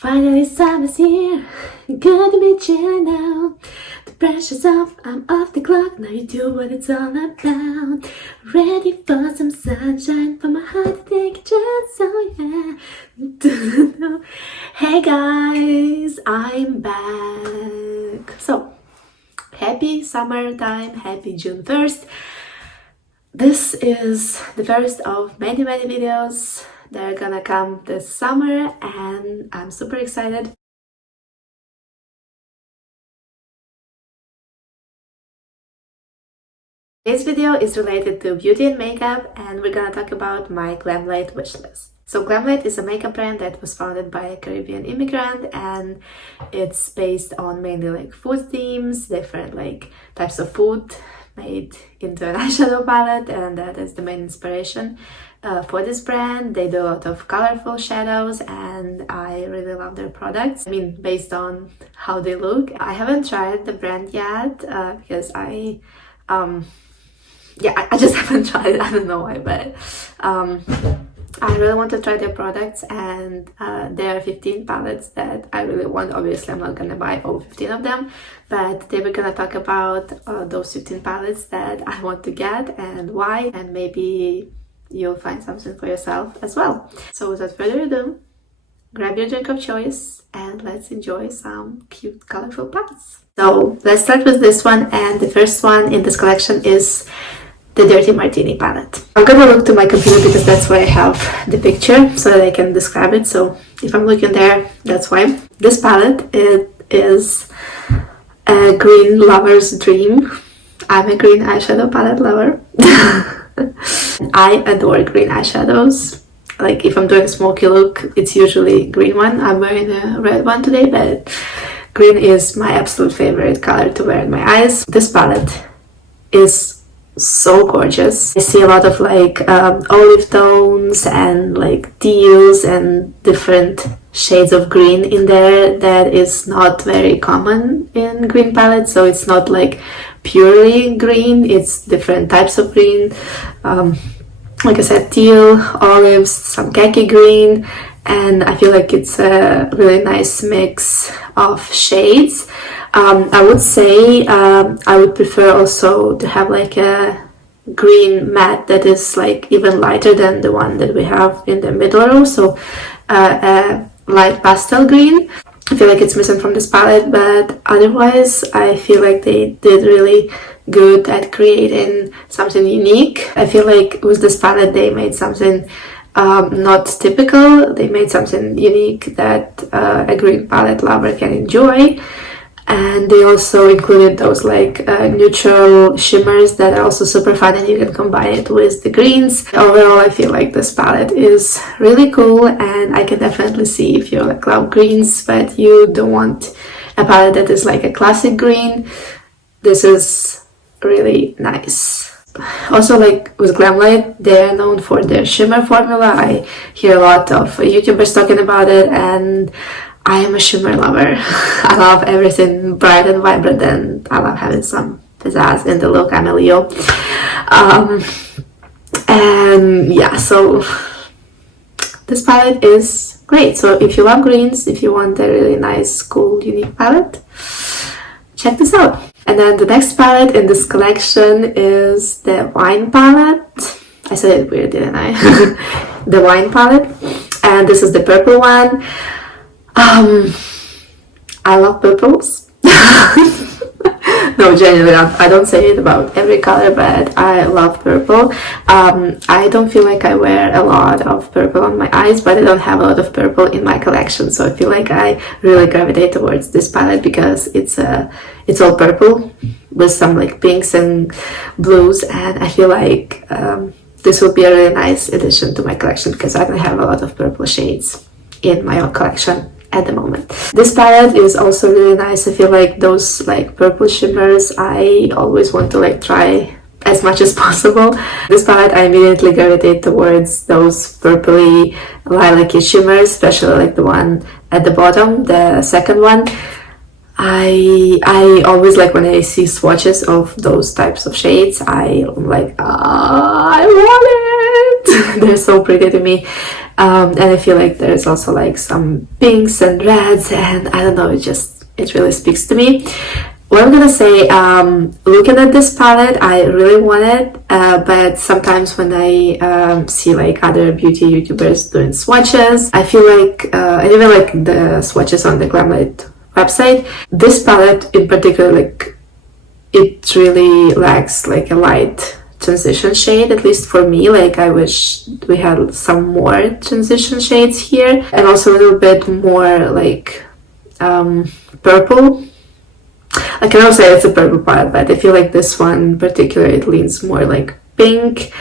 Finally summer's here, good to be chilling now. The pressure's off, I'm off the clock, now you do what it's all about. Ready for some sunshine, for my heart to take a chance, oh yeah. Hey guys, I'm back. So, happy summertime, happy June 1st. This is the first of many videos. They're gonna come this summer and I'm super excited. This video is related to beauty and makeup, and we're gonna talk about my Glamlite wishlist. So Glamlite is a makeup brand that was founded by a Caribbean immigrant, and it's based on mainly like food themes, different like types of food made into an eyeshadow palette, and that is the main inspiration for this brand. They do a lot of colorful shadows and I really love their products. I mean, based on how they look. I haven't tried the brand yet because I just haven't tried it. I don't know why, but I really want to try their products, and there are 15 palettes that I really want. Obviously, I'm not gonna buy all 15 of them, but they were gonna talk about those 15 palettes that I want to get and why, and maybe you'll find something for yourself as well. So without further ado, grab your drink of choice and let's enjoy some cute, colorful palettes. So let's start with this one, and the first one in this collection is the Dirty Martini palette. I'm gonna look to my computer because that's where I have the picture so that I can describe it. So if I'm looking there, that's why. This palette, it is a green lover's dream. I'm a green eyeshadow palette lover. I adore green eyeshadows. Like if I'm doing a smoky look, it's usually green one. I'm wearing a red one today, but green is my absolute favorite color to wear in my eyes. This palette is so gorgeous. I see a lot of like olive tones and like teals and different shades of green in there that is not very common in green palettes. So it's not like purely green, it's different types of green. Like I said, teal, olives, some khaki green, and I feel like it's a really nice mix of shades. I would say I would prefer also to have like a green matte that is like even lighter than the one that we have in the middle row, so a light pastel green. I feel like it's missing from this palette, but otherwise I feel like they did really good at creating something unique. I feel like with this palette they made something not typical. They made something unique that a green palette lover can enjoy. And they also included those like neutral shimmers that are also super fun, and you can combine it with the greens. Overall, I feel like this palette is really cool, and I can definitely see if you like love greens but you don't want a palette that is like a classic green, this is really nice. Also, like with Glamlite, they're known for their shimmer formula. I hear a lot of YouTubers talking about it, and I am a shimmer lover. I love everything bright and vibrant, and I love having some pizzazz in the look. I'm a Leo. And yeah, so this palette is great. So if you love greens, if you want a really nice, cool, unique palette, check this out. And then the next palette in this collection is the wine palette. I said it weird, didn't I? The wine palette. And this is the purple one. I love purples. No, genuinely, I don't say it about every color, but I love purple. I don't feel like I wear a lot of purple on my eyes, but I don't have a lot of purple in my collection, so I feel like I really gravitate towards this palette because it's all purple with some like pinks and blues, and I feel like this will be a really nice addition to my collection because I don't have a lot of purple shades in my own collection at the moment. This palette is also really nice. I feel like those like purple shimmers I always want to like try as much as possible. This palette I immediately gravitate towards those purpley lilac-y shimmers, especially like the one at the bottom, the second one. I always like when I see swatches of those types of shades, I'm like, I want it. They're so pretty to me. And I feel like there's also like some pinks and reds, and I don't know, it really speaks to me. What I'm gonna say, looking at this palette, I really want it, but sometimes when I see like other beauty YouTubers doing swatches, I feel like, and even like the swatches on the Glamlite website, this palette in particular, like it really lacks like a light transition shade, at least for me. Like I wish we had some more transition shades here, and also a little bit more like purple. I cannot say it's a purple palette, but I feel like this one in particular, it leans more like pink,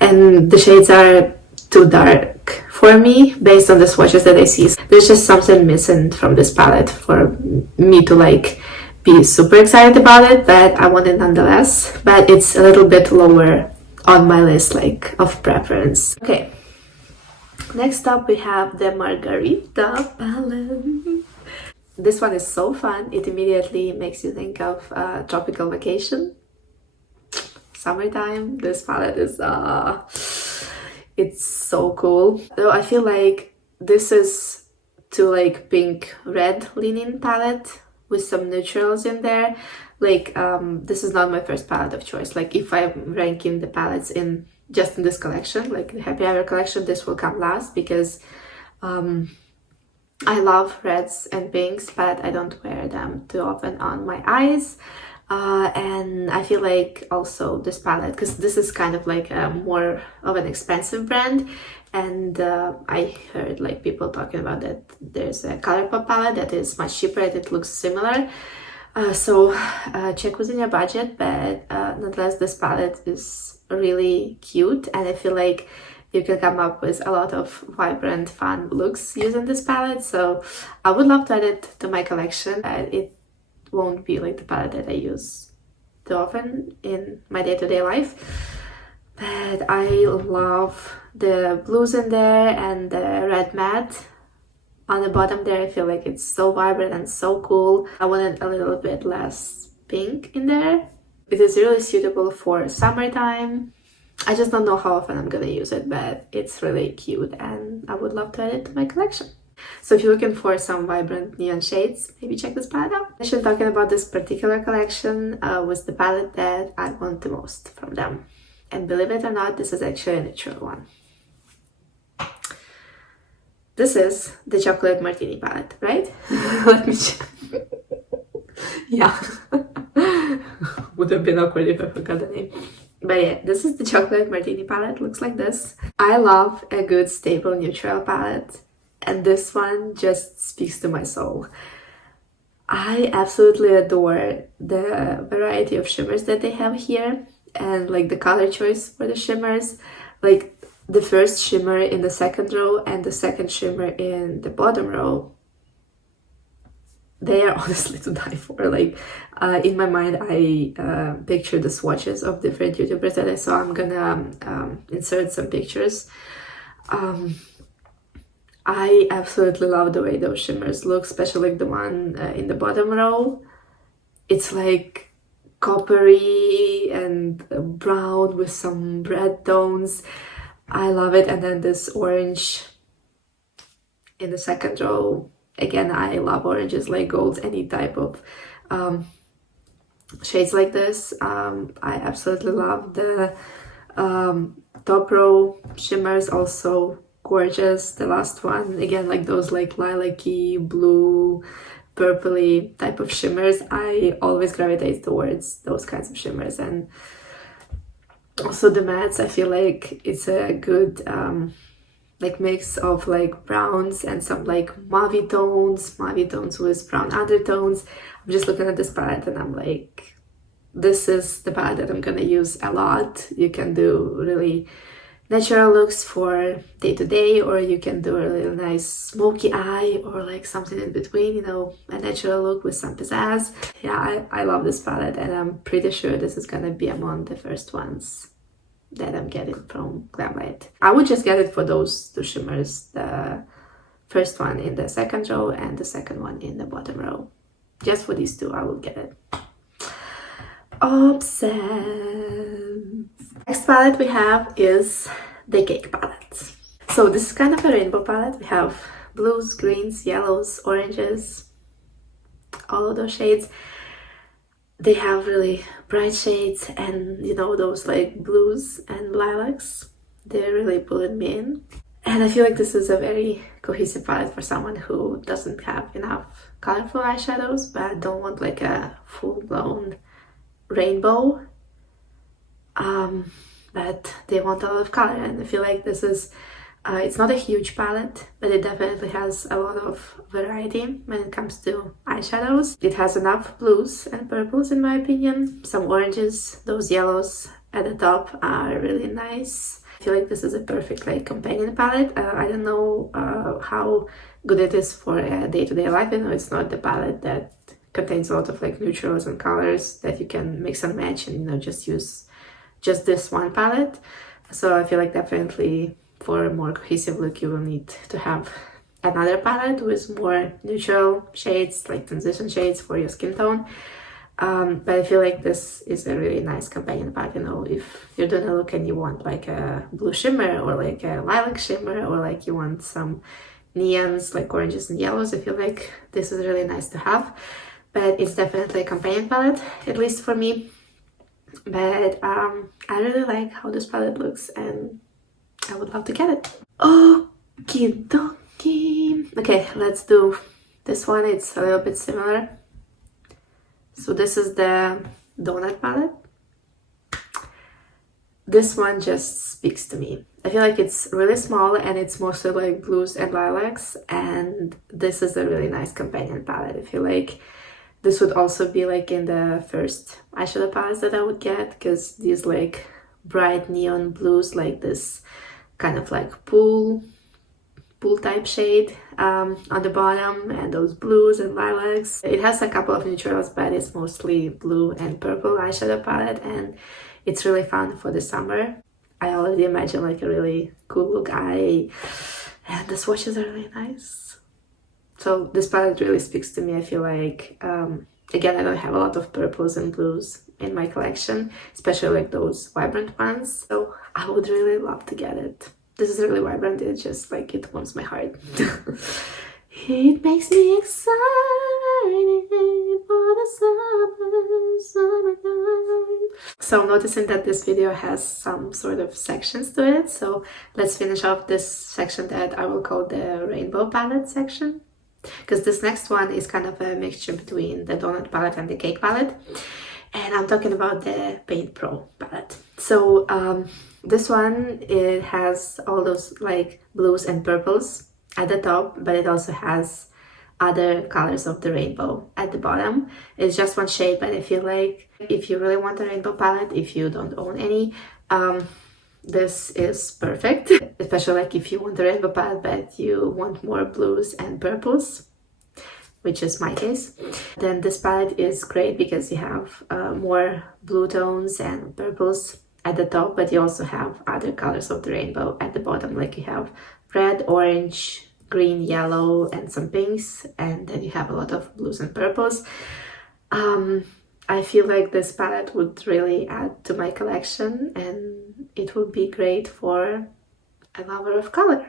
and the shades are too dark for me based on the swatches that I see. There's just something missing from this palette for me to like be super excited about it, but I want it nonetheless. But it's a little bit lower on my list, like, of preference. Okay, next up we have the Margarita palette. This one is so fun. It immediately makes you think of tropical vacation, summertime. This palette is it's so cool. Though I feel like this is too like pink red leaning palette with some neutrals in there. Like this is not my first palette of choice. Like if I'm ranking the palettes in just in this collection, like the Happy Hour collection, this will come last because I love reds and pinks, but I don't wear them too often on my eyes. And I feel like also this palette, because this is kind of like a more of an expensive brand, and I heard like people talking about that there's a ColourPop palette that is much cheaper and it looks similar. So check within your budget, but nonetheless this palette is really cute, and I feel like you can come up with a lot of vibrant, fun looks using this palette. So I would love to add it to my collection, but it won't be like the palette that I use too often in my day-to-day life. But I love the blues in there and the red matte on the bottom there. I feel like it's so vibrant and so cool. I wanted a little bit less pink in there. It is really suitable for summertime. I just don't know how often I'm gonna use it, but it's really cute and I would love to add it to my collection. So if you're looking for some vibrant neon shades, maybe check this palette out. I should talking about this particular collection was the palette that I want the most from them. And believe it or not, this is actually a neutral one. This is the Chocolate Martini palette, right? Let me check. Yeah. Would have been awkward if I forgot the name. But yeah, this is the Chocolate Martini palette. Looks like this. I love a good stable neutral palette, and this one just speaks to my soul. I absolutely adore the variety of shimmers that they have here, and like the color choice for the shimmers. Like the first shimmer in the second row and the second shimmer in the bottom row, they are honestly to die for. Like in my mind, I picture the swatches of different YouTubers that I saw. I'm gonna insert some pictures. I absolutely love the way those shimmers look, especially like the one in the bottom row. It's like coppery and brown with some red tones. I love it. And then this orange in the second row. Again, I love oranges, like golds, any type of shades like this. I absolutely love the top row shimmers, also gorgeous. The last one, again, like those like lilac-y, blue, purpley type of shimmers. I always gravitate towards those kinds of shimmers. And also the mattes, I feel like it's a good like mix of like browns and some like mauve tones with brown undertones. I'm just looking at this palette and I'm like, this is the palette that I'm gonna use a lot. You can do really natural looks for day-to-day, or you can do a really nice smoky eye, or like something in between, you know, a natural look with some pizzazz. Yeah, I love this palette, and I'm pretty sure this is gonna be among the first ones that I'm getting from Glamlite. I would just get it for those two shimmers, the first one in the second row and the second one in the bottom row. Just for these two, I will get it. Obsessed. Next palette we have is the Cake palette. So this is kind of a rainbow palette. We have blues, greens, yellows, oranges, all of those shades. They have really bright shades, and you know, those like blues and lilacs, they're really pulling me in. And I feel like this is a very cohesive palette for someone who doesn't have enough colorful eyeshadows but don't want like a full-blown rainbow, but they want a lot of color. And I feel like this is it's not a huge palette, but it definitely has a lot of variety when it comes to eyeshadows. It has enough blues and purples in my opinion, some oranges, those yellows at the top are really nice. I feel like this is a perfect like companion palette. I don't know how good it is for a day-to-day life. I know it's not the palette that contains a lot of like neutrals and colors that you can mix and match and, you know, just use just this one palette. So I feel like definitely for a more cohesive look you will need to have another palette with more neutral shades, like transition shades for your skin tone. But I feel like this is a really nice companion palette. You know, if you're doing a look and you want like a blue shimmer or like a lilac shimmer, or like you want some neons like oranges and yellows, I feel like this is really nice to have. But it's definitely a companion palette, at least for me. But I really like how this palette looks and I would love to get it. Okie dokie. Okay, let's do this one. It's a little bit similar. So this is the donut palette. This one just speaks to me. I feel like it's really small and it's mostly like blues and lilacs, and this is a really nice companion palette. I feel like this would also be like in the first eyeshadow palettes that I would get, because these like bright neon blues, like this kind of like pool type shade on the bottom, and those blues and lilacs. It has a couple of neutrals, but it's mostly blue and purple eyeshadow palette, and it's really fun for the summer. I already imagine like a really cool look, and the swatches are really nice. So this palette really speaks to me. I feel like, again, I don't have a lot of purples and blues in my collection, especially like those vibrant ones, so I would really love to get it. This is really vibrant, it's just like, it warms my heart. It makes me excited for the summertime. So I'm noticing that this video has some sort of sections to it, so let's finish off this section that I will call the rainbow palette section, because this next one is kind of a mixture between the donut palette and the cake palette, and I'm talking about the Paint Pro palette. So this one, it has all those like blues and purples at the top, but it also has other colors of the rainbow at the bottom. It's just one shade, but I feel like if you really want a rainbow palette, if you don't own any, this is perfect. Especially like if you want a rainbow palette but you want more blues and purples, which is my case, then this palette is great because you have more blue tones and purples at the top, but you also have other colors of the rainbow at the bottom, like you have red, orange, green, yellow, and some pinks, and then you have a lot of blues and purples. I feel like this palette would really add to my collection, and it would be great for a lover of color.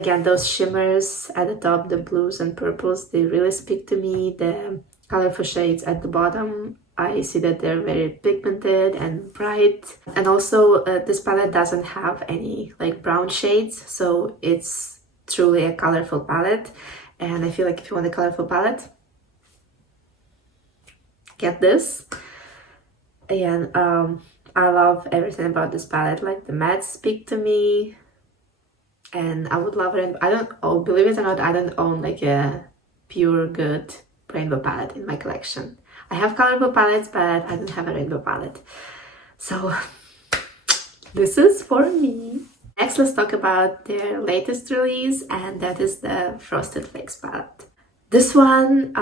Again, those shimmers at the top, the blues and purples, they really speak to me. The colorful shades at the bottom, I see that they're very pigmented and bright. And also this palette doesn't have any like brown shades, so it's truly a colorful palette. And I feel like if you want a colorful palette, get this. And I love everything about this palette. Like the mattes speak to me, and I would love it. I don't, oh, believe it or not, I don't own like a pure good rainbow palette in my collection. I have colorful palettes, but I don't have a rainbow palette. So this is for me. Next, let's talk about their latest release, and that is the Frosted Flakes palette. This one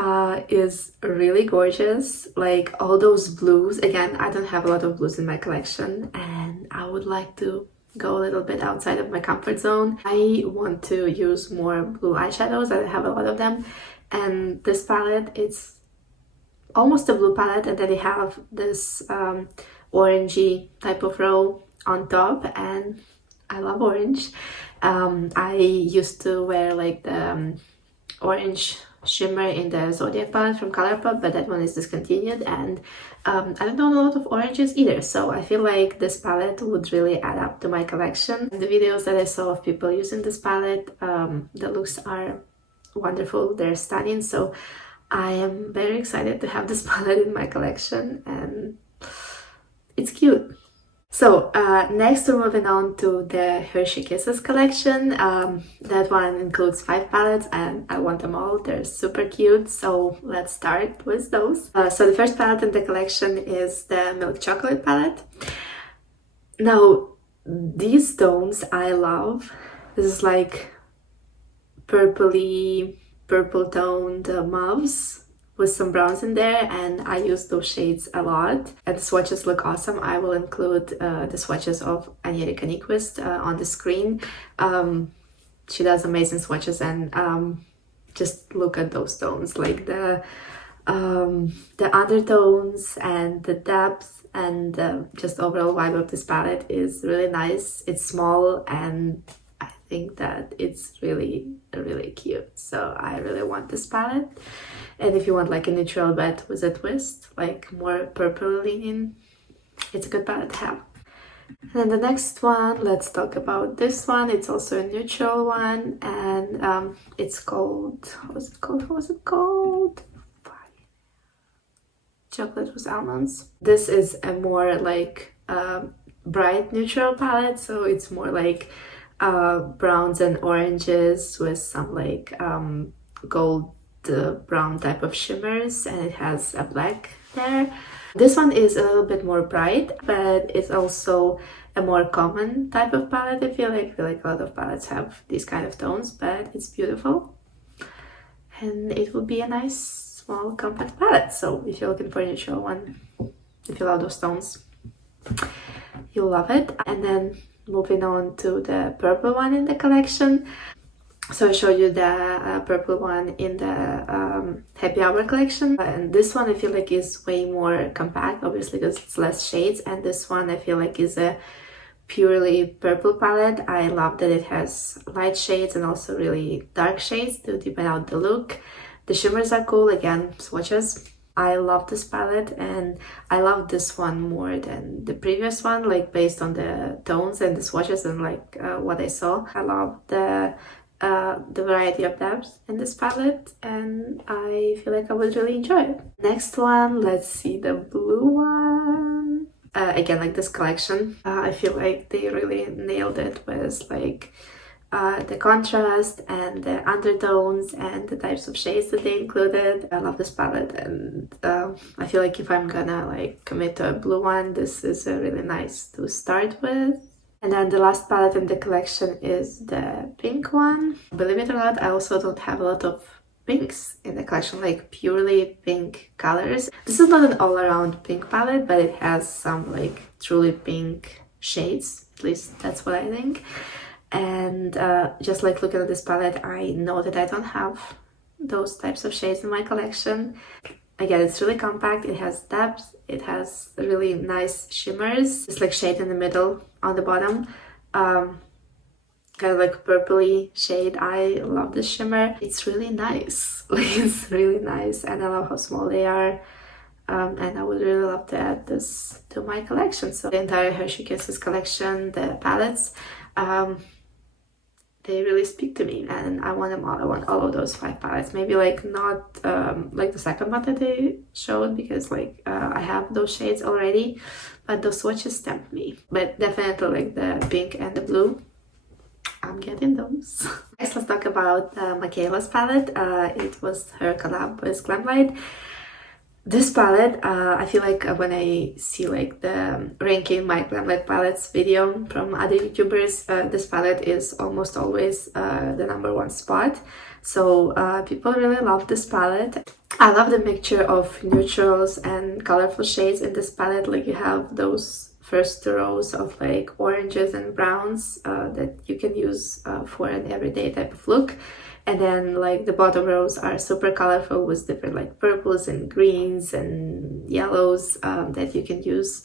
is really gorgeous. Like all those blues. Again, I don't have a lot of blues in my collection, and I would like to go a little bit outside of my comfort zone. I want to use more blue eyeshadows. I have a lot of them, and this palette, it's almost a blue palette, and then they have this orangey type of row on top, and I love orange. I used to wear like the orange shimmer in the Zodiac palette from Colourpop, but that one is discontinued, and I don't own a lot of oranges either, so I feel like this palette would really add up to my collection. The videos that I saw of people using this palette, the looks are wonderful, they're stunning, so I am very excited to have this palette in my collection, and it's cute. So next we're moving on to the Hershey Kisses collection. That one includes 5 palettes and I want them all. They're super cute, so let's start with those. So the first palette in the collection is the Milk Chocolate palette. Now these tones I love. This is like purple toned mauves with some browns in there, and I use those shades a lot, and the swatches look awesome. I will include the swatches of Angelica Nyquist on the screen. She does amazing swatches, and just look at those tones, like the undertones and the depth, and just overall vibe of this palette is really nice. It's small, and I think that it's really cute, so I really want this palette. And if you want like a neutral but with a twist, like more purple leaning, it's a good palette to have. And then the next one, let's talk about this one. It's also a neutral one, and it's called, what was it called? Chocolate with Almonds. This is a more like bright neutral palette, so it's more like browns and oranges with some like gold brown type of shimmers, and it has a black there. This one is a little bit more bright, but it's also a more common type of palette. I feel like a lot of palettes have these kind of tones, but it's beautiful and it will be a nice small compact palette. So if you're looking for a neutral one, if you love those tones, you'll love it. And then moving on to the purple one in the collection. So I showed you the purple one in the Happy Hour collection, and this one I feel like is way more compact, obviously because it's less shades, and this one I feel like is a purely purple palette. I love that it has light shades and also really dark shades to deepen out the look. The shimmers are cool, again, swatches. I love this palette, and I love this one more than the previous one, like based on the tones and the swatches and like what I saw. I love the variety of depths in this palette, and I feel like I would really enjoy it. Next one, let's see the blue one. Again, like this collection, I feel like they really nailed it with like the contrast and the undertones and the types of shades that they included. I love this palette, and I feel like if I'm gonna like commit to a blue one, this is a really nice to start with. And then the last palette in the collection is the pink one. Believe it or not, I also don't have a lot of pinks in the collection, like purely pink colors. This is not an all-around pink palette, but it has some like truly pink shades, at least that's what I think. And just like looking at this palette, I know that I don't have those types of shades in my collection. Again, it's really compact, it has depth, it has really nice shimmers. It's like shade in the middle on the bottom, kind of like purpley shade. I love this shimmer. It's really nice, like it's really nice, and I love how small they are. And I would really love to add this to my collection. So the entire Hershey Kisses collection, the palettes, they really speak to me, and I want them all. I want all of those 5 palettes. Maybe like not like the second one that they showed, because like I have those shades already, but those swatches tempt me. But definitely like the pink and the blue, I'm getting those. Next, let's talk about Makayla's palette. It was her collab with Glamlite. This palette, I feel like when I see like the ranking my Glamlite palettes video from other YouTubers, this palette is almost always the #1 spot. So people really love this palette. I love the mixture of neutrals and colorful shades in this palette. Like you have those first 2 rows of like oranges and browns that you can use for an everyday type of look. And then like the bottom rows are super colorful with different like purples and greens and yellows that you can use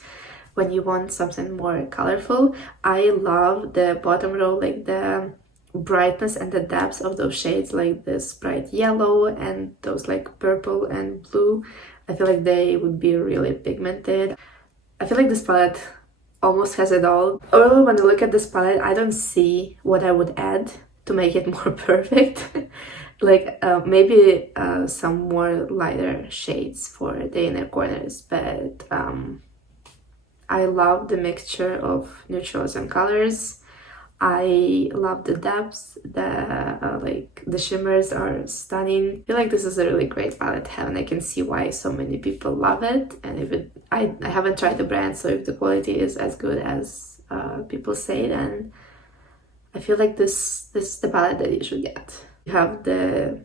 when you want something more colorful. I love the bottom row, like the brightness and the depth of those shades, like this bright yellow and those like purple and blue. I feel like they would be really pigmented. I feel like this palette almost has it all. Although when I look at this palette, I don't see what I would add to make it more perfect. Like maybe some more lighter shades for the inner corners, but I love the mixture of neutrals and colors. I love the depths, like the shimmers are stunning. I feel like this is a really great palette to have, and I can see why so many people love it. And if it, I haven't tried the brand, so if the quality is as good as people say, then I feel like this is the palette that you should get. You have the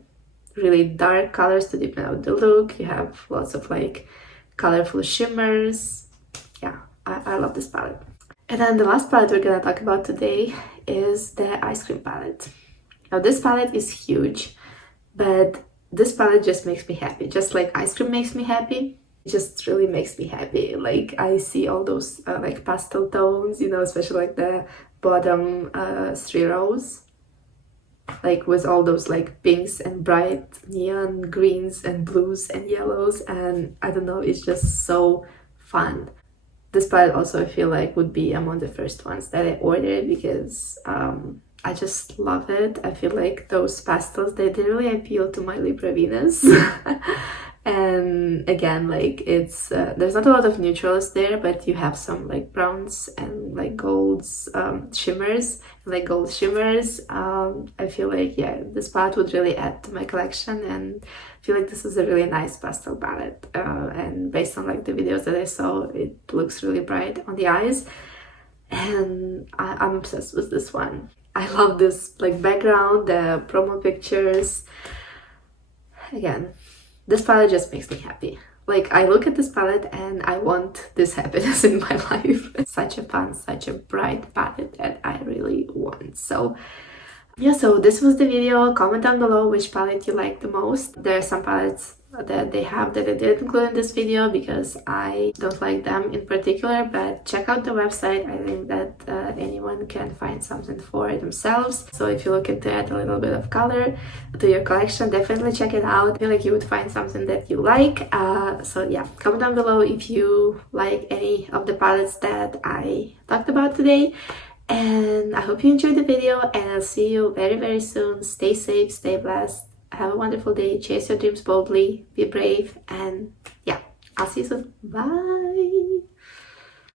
really dark colors to deepen out the look. You have lots of like colorful shimmers. Yeah, I love this palette. And then the last palette we're gonna talk about today is the ice cream palette. Now this palette is huge, but this palette just makes me happy. Just like ice cream makes me happy, it just really makes me happy. Like I see all those like pastel tones, you know, especially like the bottom 3 rows, like with all those like pinks and bright neon greens and blues and yellows, and I don't know, it's just so fun. This palette also I feel like would be among the first ones that I ordered because I just love it. I feel like those pastels, they really appeal to my Libra Venus. And again, like it's there's not a lot of neutrals there, but you have some like browns and like golds, shimmers, like gold shimmers. I feel like, yeah, this palette would really add to my collection, and I feel like this is a really nice pastel palette. And based on like the videos that I saw, it looks really bright on the eyes, and I'm obsessed with this one. I love this like background, the promo pictures. Again, this palette just makes me happy. Like I look at this palette and I want this happiness in my life. It's such a fun, such a bright palette that I really want. So yeah, so this was the video. Comment down below which palette you like the most. There are some palettes that they have that I didn't include in this video because I don't like them in particular, but check out the website. I think that anyone can find something for themselves. So if you're looking to add a little bit of color to your collection, definitely check it out. I feel like you would find something that you like. So yeah, comment down below if you like any of the palettes that I talked about today. And I hope you enjoyed the video, and I'll see you very, very soon. Stay safe, stay blessed. Have a wonderful day. Chase your dreams boldly. Be brave. And yeah, I'll see you soon. Bye.